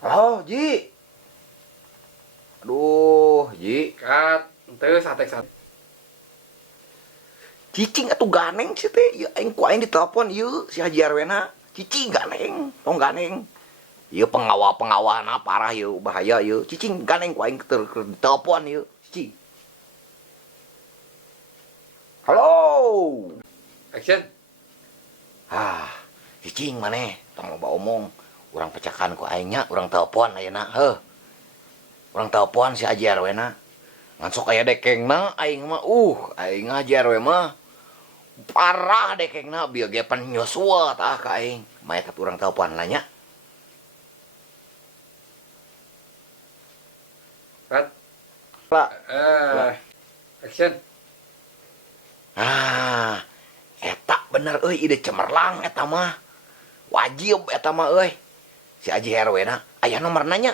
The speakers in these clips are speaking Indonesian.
Halo, Ji. Aduh, Ji. Kat, ente sate. Cicing atuh ganeng sih teh. Ya aing ku aing ditelepon ieu si Haji Arwena. Cicing ganeng, tong ganeng. Ieu pengawal-pengawalna parah ieu, bahaya ieu. Cicing ganeng ku aing ditelepon ieu. Cicing. Halo. Action. Cicing maneh, tong loba omong. Urang pecakan ku aingnya, urang telepon ayeuna, heuh. Urang telepon si Haji Arwena. Ngan sok aya dekengna aing mah aing Haji Arwe mah parah dekengna bieu ge pan Yosua tah ka aing. Mayat urang telepon lah nya. Kat. Lah. Action. Eta bener euy ide cemerlang eta mah. Wajib eta mah euy. Si Haji Arwena aya nomorna nya.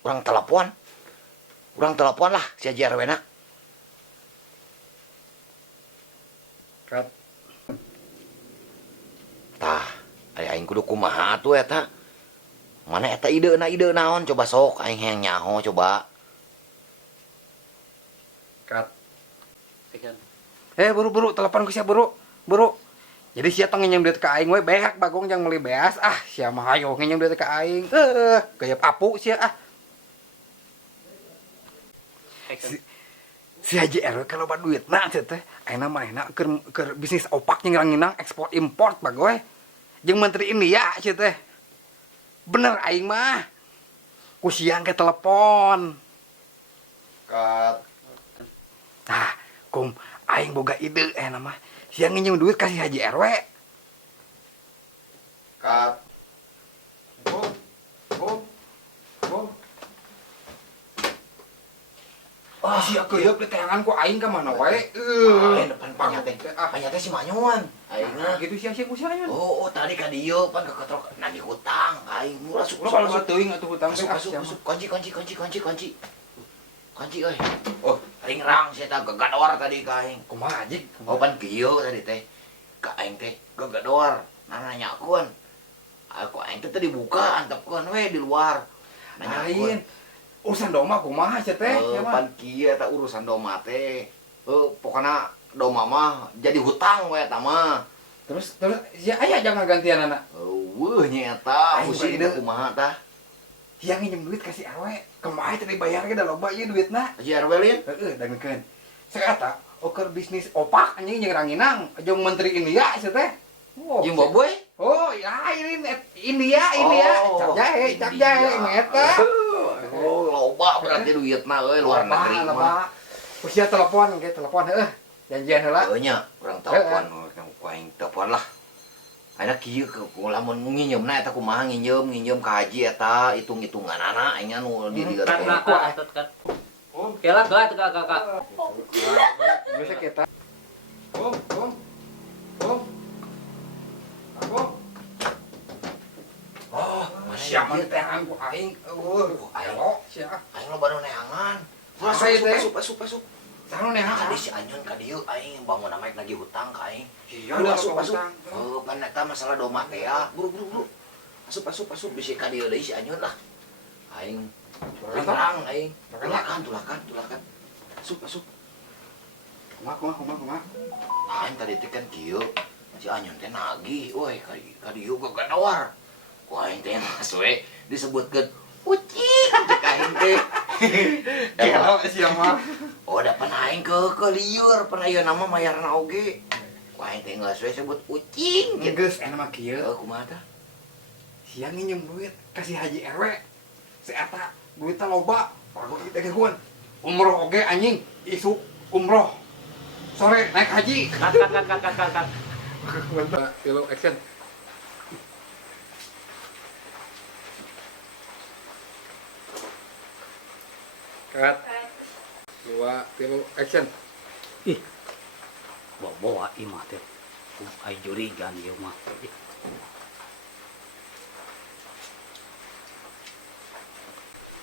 Urang telepon. Urang telepon lah si Haji Arwena. Kat. Tah, aing kudu kumaha tuh eta? Mana eta ide naon coba sok aing hayang nyaho coba. Kat. Action. Buru telepon ku sia buru. Jadi sia tong ngenyem duit ka aing we beak bagong jang meuli beas. Sia mah hayo ngenyem duit ka aing. Gaya papu sia Si Haji RW kalau loba duitna teh ayeuna manehna keur bisnis opak jeung ranginang ekspor import bagoy. Jeung menteri India sia teh. Bener aing mah. Ku siang ke telepon. Kat. Kum aing boga ide mah. Siang nginjem duit kasih Haji RW. Kat. Bom. Sia keuyeuk di teangan ku aing ka mana wae. Aing depan panyate si Manyuan. Aingna Gitu sia ku sia nya. Oh, tadi ka dieu pan keketrok nagih hutang. Aing murah Lo kalau teuing atuh hutang teh masuk. Kunci. Kunci euy. Oh, ringrang sia tah gegador tadi ka aing. Kumaha Haji? Oh, pan kieu tadi teh. Ka aing teh gegador. Nanyakeun. Aku aing teh dibuka antepkeun we di luar. Nanyakeun. Urusan doma kumaha sia teh? Pan kieu eta urusan doma teh. Pokona doma mah jadi hutang we eta mah. Terus sia aya jangan gantianana. Weuh nya eta, pusing kumaha tah. Sia nginjem duit kasih RW. Kemae teh dibayar ge da loba ieu duitna. Haji RW lin? Dangekeun. Saeta oker bisnis opak anjing jeung ranginang, jeung menteri India sia teh. Jeung boboy? Oh, ya ini India. Cap jahe eta. Oh, loba berarti duitna euy luar negeri mah. Usia telepon heuh. Janjian heula. Heuh nya, urang telepon, ku aing telepon lah. Ayeuna kieu lamun nginjeumna eta kumaha nginjem ka haji eta hitung-hitunganana aing anu diri Kat. Kela kakak. Bisa kita. Bom. Siapa teangan ku aing? Ayo, sia. Aing loba nu neangan. Masuk. Tanu neangan. Tadi si Anyun ka dieu aing bangun namek lagi hutang ka aing. Iya, masuk. Pan eta masalah doma teh ya. Buru. Masuk bisi ka dieu deui si Anyun lah. Aing ringrang aing. Tulakan. Masuk. Kumaha. Aing tadi teh kan kieu. Si Anyun teh nagih, woi ka dieu gagadawar. Ku aing teh mas we disebutkeun ucing cek aing teh. Kelo sia mah. Oh, da pan aing ke lieur, pan ayeuna mah mayarna oge. Ku aing teh geus we sebut ucing gitu. Geus mah kieu. Kumaha tah? Sia nginjem duit kasih Haji RW. Si eta duitna loba. Pago ieu teh keun. Umroh oge anjing, isu umroh. Sore naik haji. Kat. Film action. Cut. 2, film action. Ih. Bawa imah teh. Ai jurigan ieu mah.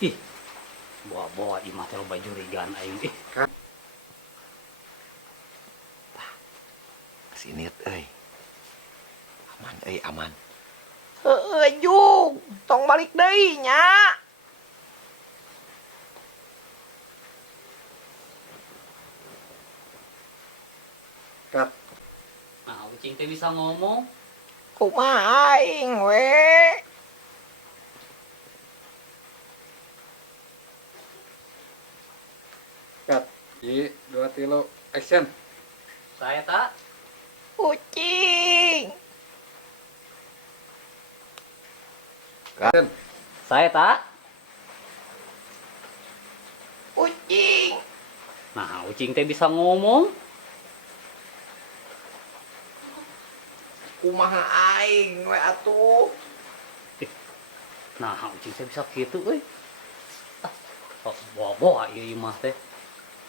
Ih. Bawa imah teh loba jurigan aing. Sinit euy. Aman. Jung. Tong balik deui nya. Kat. Nah, ucing teh bisa ngomong. Kumaha aing we? Kat. 1, 2, 3, action. Saya tak. Kucing. Action. Saya tak. Kucing. Nah, ucing teh bisa ngomong. Kumaha aing we atuh? Nah, ucing teh bisa gitu euy. Bawa-bawa ieu mah teh.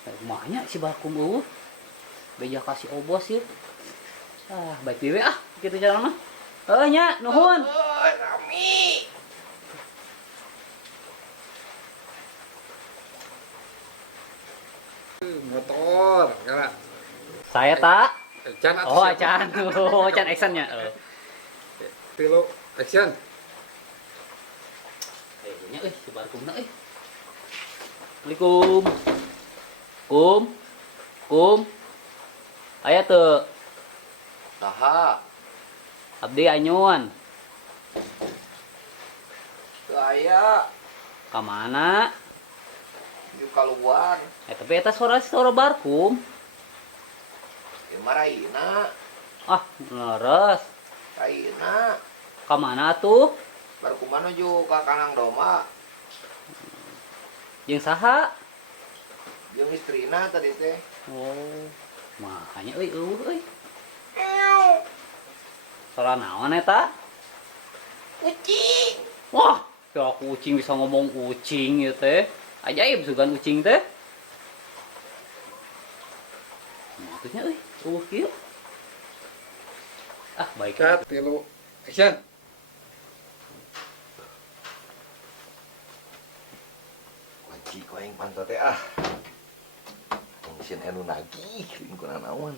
Kumanya si Barkum eueuh. Beja kasih obos ya. Baik dewe kitu jalan mah. Nya, nuhun. Rami. Motor. Kak. Saya tak. Action atuh. Oh, acan. Oh, acan actionnya. 3, action. Nya si Barkumna euy. Assalamualaikum. Kum. Aya teu Saha? abdi anyuan. Teu aya. Ka mana? Di keluar. Tapi eta suara Barkum. Di maraina. Leres. Kaina. Ka mana tuh? Baru kumana ju ka kanang doma. Jeung saha? Jeung istrina tadi teh. Oh. Makanya euy. Suara naon eta? Kucing. Wah, ya kucing bisa ngomong kucing ya teh. Ajaib sugan kucing teh. Maksudnya kieu. Baik. Kat. 3, action. Kunci ku aing panto teh Sin enu nagih lingkungan naon.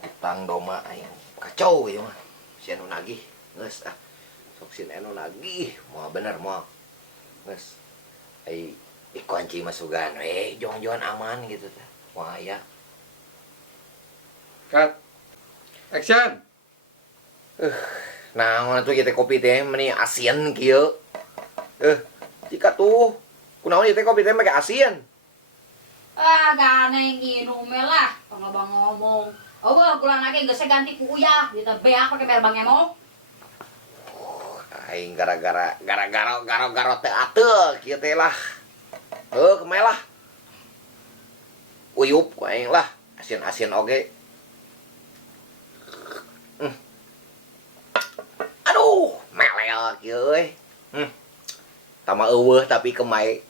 Utang doma aya kacau ieu mah. Si enu nagih geus sok sin enu nagih moal bener moal. Geus. Kunci masugan we jong-jongan aman gitu teh. Moal aya. Kat. Action. Naon atuh ieu teh kopi teh meni asian kieu. Jika tuh kunaon ieu teh kopi teh make asian. Ganeng inum lah, pangabang ngomong. Bulan lagi geus ganti ku uyah, kita beak pake mer Bang Emo. Aing gara-gara teu ateu kieu teh lah. Kemeh lah. Uyup ku aing lah, asin-asin oge. Aduh, melel kieu euy. Tama eueuh tapi kemai.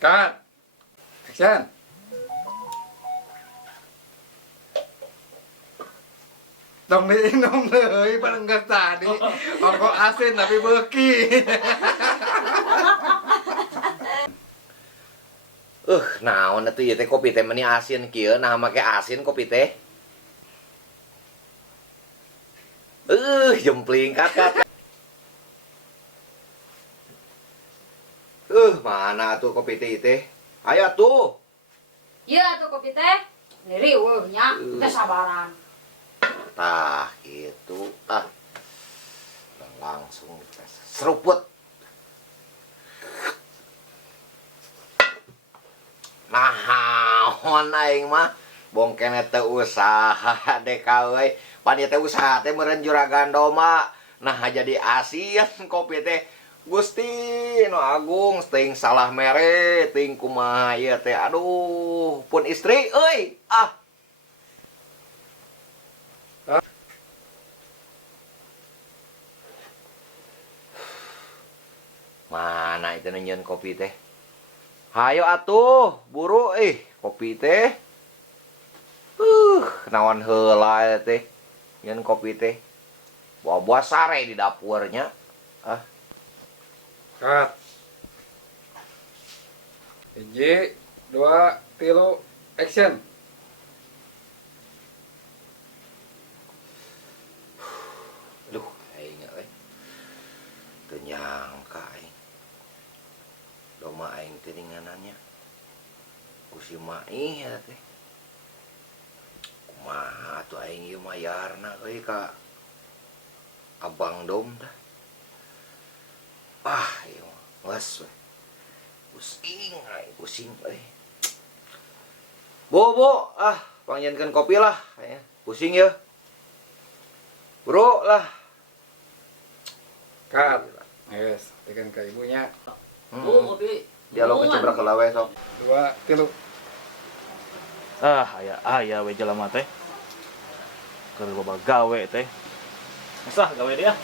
Kat. Action. Tong diinum deui bareng geus tadi. Rokok asin tapi beuki. Naon atuh ieu teh kopi teh meni asin kieu, nah make asin kopi teh. Jempling kakak. Mana tuh kopi teh? Ayo tuh. Iya tuh kopi teh. Riweuh nya, teh sabaran. Tah gitu. Langsung seruput. Naon aing mah bongkene teu usaha deka euy. Pan ieu teh usaha teh meureun juragan doma. Nah jadi asian kopi teh. Gusti nu agung ting salah mere ting kumaha ieu teh. Aduh, pun istri euy. Mana itu nyeun kopi teh? Hayo atuh, buru kopi teh. Naon heula teh. Nyeun kopi teh. Buah-buah sare di dapurnya. Kat. 1, 2, 3, action. Duh, aing euy. Teu nyangka aing. Doma aing teh ninganannya. Ku si Mai ya teh. Kumaha atuh aing ieu mayarna euy ka Abang Dom dah. Ah, ieu mah geus we. Pusing euy. Bo, panggilkan kopi lah. Pusing ya. Bro lah. Kat. Yes, tekan ke ibunya. Oh, kopi. Dialog kecebrak kelawe sok. 2, 3. Aya we jelema teh. Keur loba gawe teh. Usah gawe dia.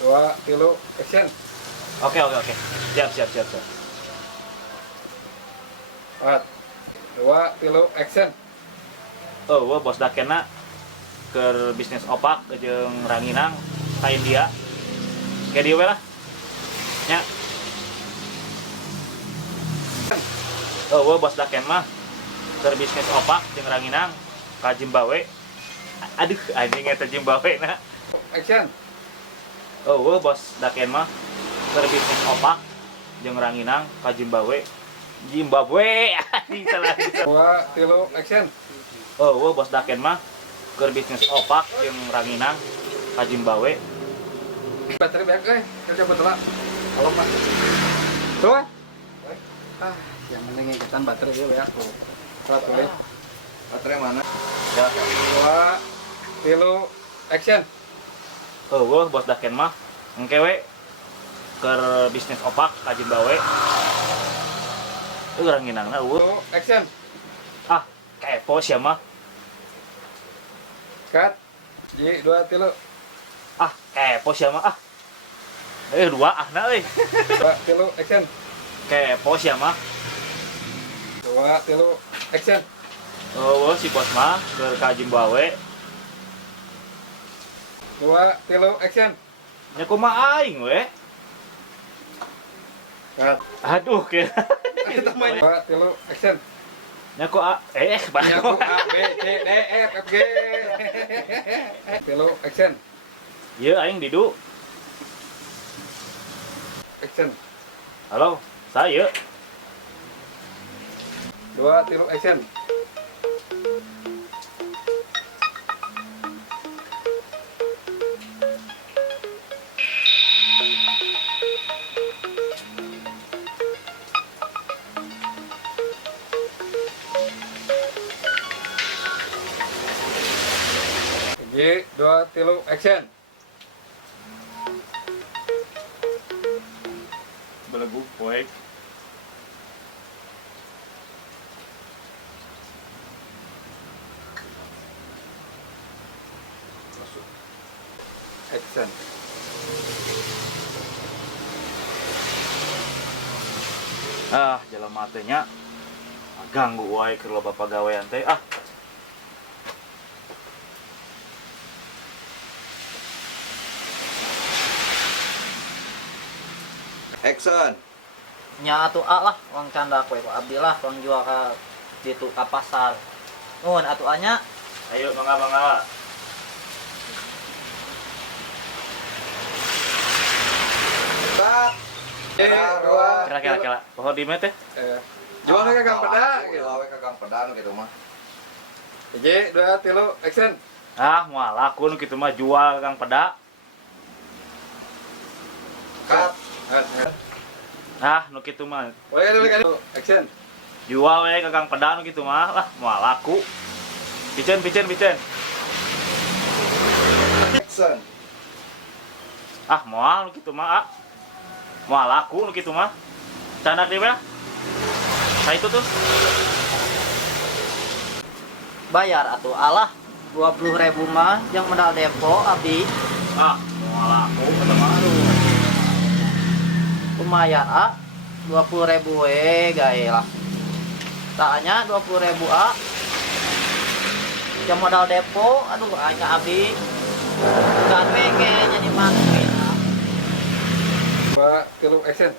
Dua, tilu, action. Oke. Siap. 4, 2, tilu, action. Bos dakena keur bisnis opak jeung ranginang ka India. Kayak dia we lah. Nya. Bos daken mah keur bisnis opak jeung ranginang ka Zimbabwe. Aduh, anjing eta Zimbabwe na. Action. Bos daken mah keur bisnis opak jeung ranginang ka Zimbabwe. Anjing salah. 2, tilu, action. Bos daken mah keur bisnis opak jeung ranginang ka Zimbabwe. Baterai banyak kerja betul lah. Halo Pak. Tuh. Yang penting ikutan baterai dia banyak tuh. Satu ya. Baterai mana? 2, tilu, action. Bos daken mah engke we keur bisnis opak ka Zimbabwe. Ranginangna Tuh, action. Kepo sia mah. Cut. 2, tilu. Kepo sia mah. Dua ahna euy. 2, tilu, action. Kepo sia mah. 2, tilu, action. Si bos mah keur ka Zimbabwe. 2, tilu, action. Nya kumaha aing we. Cut. Aduh ke. 2, tilu, action. Nya ku Ya, Bu, A, B, C, D, E, F, G. Tilu, action. Ieu aing didu. Action. Halo, saya. 2, tilu, action. J, 2, tilu, action. Belegu poek. Action. Jelema teh nya ganggu wae keur loba pagawean teh. Action. Nya atuh lah, uang canda kue Pak Abdi lah, uang jual ka ditu ka pasar. Nuhun atuh anya. Ayo mangga. Cut. J, 2. Kira. Pohon di teh. Jual ke Kang Peda gitu. Gawe ka Kang Pedan gitu mah. J, 2, tilu, action. Moal aku nu kitu mah jual Kang Peda. Cut. Nu kitu mah Boleh kali. Action. jual we ke Kang Peda nu kitu mah lah moal laku. Picen. Action. Moal nu kitu mah moal laku nu kitu mah. Candak deui we. Sa itu tuh. Bayar atuh Allah 20.000 mah yang modal depo Abdi. Moal laku kata mah. Lumayan 20.000 we gae lah. Tanya 20.000 yang modal depo, aduh anya Abdi. Kan we kayaknya di mana. 2, tilu action.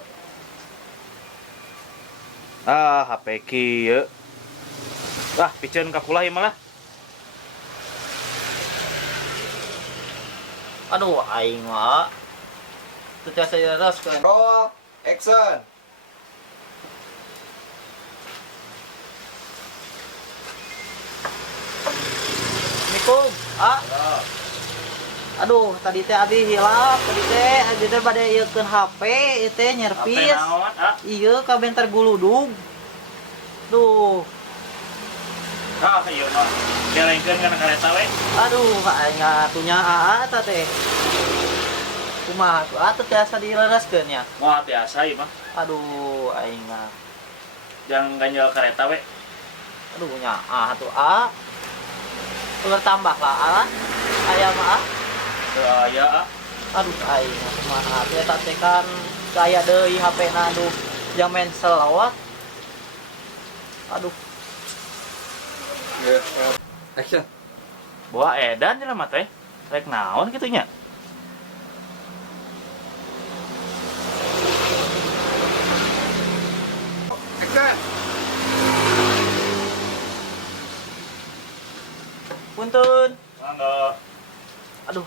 Ah, HP kieu. Ah, piceun ka kulah ieu malah. Aduh, aing mah. Teu tiasa diraskeun. Roll, action. Assalamualaikum. Aduh, tadi teh abi hilap, tadi teh bade ieukeun HP, ieu teh HP nyerpis. naon? Ah, Ieu ka bentar guludug. Duh, ah ieu mah. Kelengkeun kana kareta we. aduh, aing atunya aa eta teh. Kumaha tuh? Atuh tiasa diraraskeun nya. Moal biasa ieu mah. Aduh, aing mah. Jangan ganjel kareta we. Aduh, nya atuh Ular tambah lah aya mah Teu aya. Aduh, aing mah kumaha atuh eta teh kan saya deui HP-na aduh. Jang main selawat. Aduh, Action. Buah edan jelema teh. Rek naon kitu nya? Action. punten. Mangga. Aduh,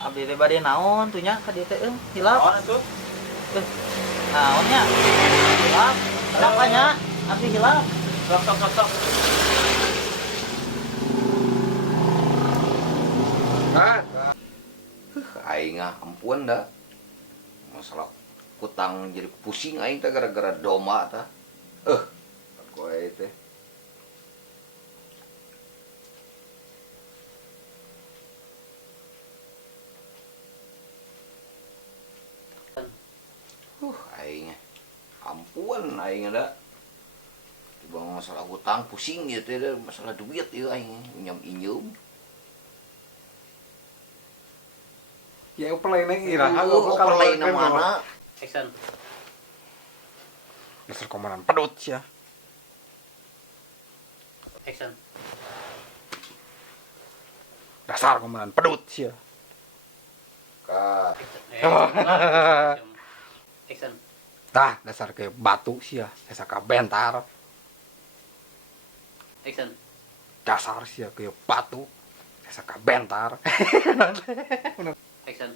abdi teh bade naon tuh nya ka dieu teh hilap. Naon atuh? Naonnya? Hilap. Kenapa nya? Abdi hilap. Sok. Cut. Aing ampun dah. Masalah kutang jadi pusing aing teh gara-gara doma tah. Koe teh. Aing ampun aing ada. Tiba masalah hutang pusing gitu ya, masalah duit ya aing injam. Ya play neng iraha Kalau lain mana? Action. Dasar komandan pedut ya. Action. Dasar komandan pedut ya. Ka Action. Tah, dasar kayak batu sih ya. Dasar kayak bentar. Action. Dasar sih ya kayak batu. Dasar kayak bentar. Action.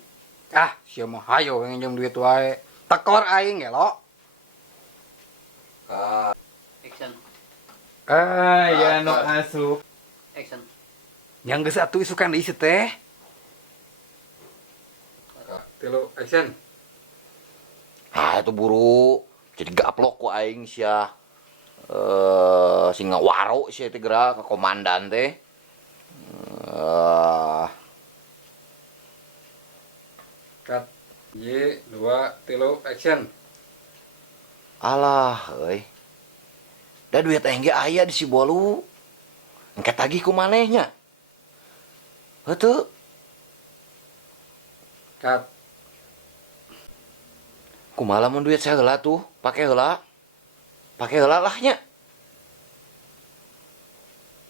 Ah, siya mah hayo nginjem duit wae. Tekor aing gelo. Action. Ya no asup. Action. Yang geus atuh isukan deui teh. Tilu action. itu buru jadi gaplok ku aing sia singa waro sia teh geura ka komandan teh. Cut. Ye, 2, 3 action. Alah euy. Da duit aing ge aya di si Bolu. Engke tagih ku manehnya. Heuteut. Cut. Kumaha mun duit saya heula tuh, pake heula. Pake heula lah nya.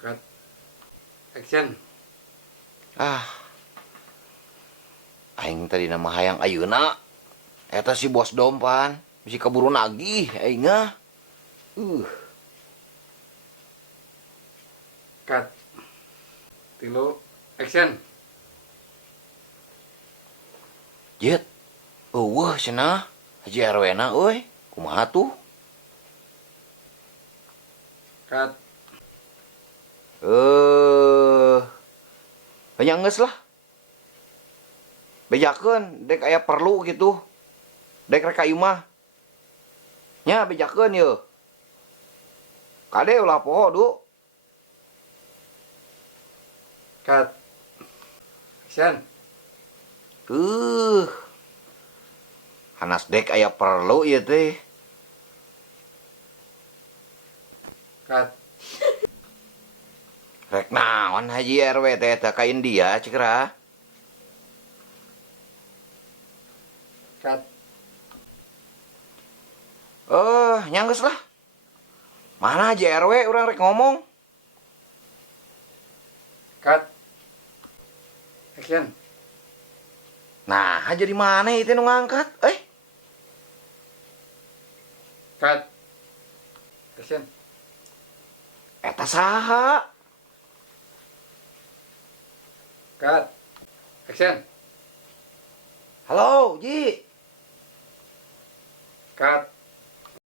Cut. Action. Aing tadi nama hayang ayeuna. Eta si bos dompan, bisi kaburu nagih aing ah. Cut. Tilu action. Jet. Eueuh cenah. Haji RW na euy. Kumaha tuh? Cut. Banyak geus lah. Bejakeun dek aya perlu gitu. Dek rek ka imah. Nya bejakeun yeuh. Kade ulah poho du. Cut. Action. Hanas dek aya perlu ieu teh. Cut. Rek naon Haji RW teh eta ka India cikra. Cut. Nya geus lah. Mana Haji RW urang rek ngomong. Cut. Action. Nah, jadi mana itu nu ngangkat? Cut. Action. Eta saha? Cut. Action. Halo, Ji. Cut.